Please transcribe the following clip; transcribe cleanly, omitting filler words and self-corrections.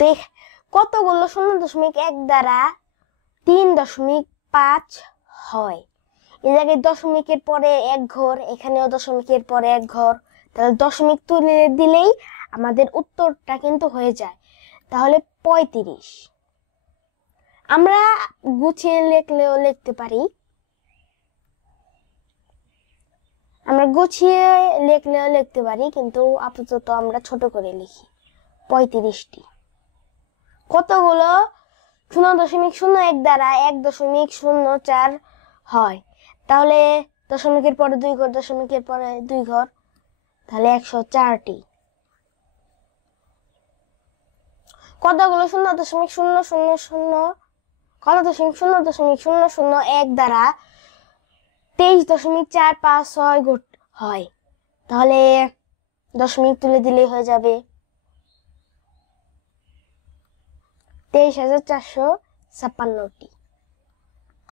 তো কতগুলো 0.1 দ্বারা 3.5 হয়? এই জায়গায় দশমিকের পরে 1 ঘর, এখানেও দশমিকের পরে 1 ঘর, তাহলে দশমিক তুলে দিলেই আমাদের উত্তরটা কিন্তু হয়ে যায়। তাহলে 35। আমরা গুছিয়ে লিখলেও লিখতে পারি, কিন্তু আপাতত আমরা ছোট করে লিখি 35টি। কতগুলো 0.01 দ্বারা 1.04 হয়? তাহলে দশমিকের পরে 2 ঘর, দশমিকের পরে 2 ঘর, তাহলে 104টি। কতগুলো 0.001 দ্বারা 23.456 হয়? তাহলে দশমিক তুলে দিলেই হয়ে যাবে 23,456টি।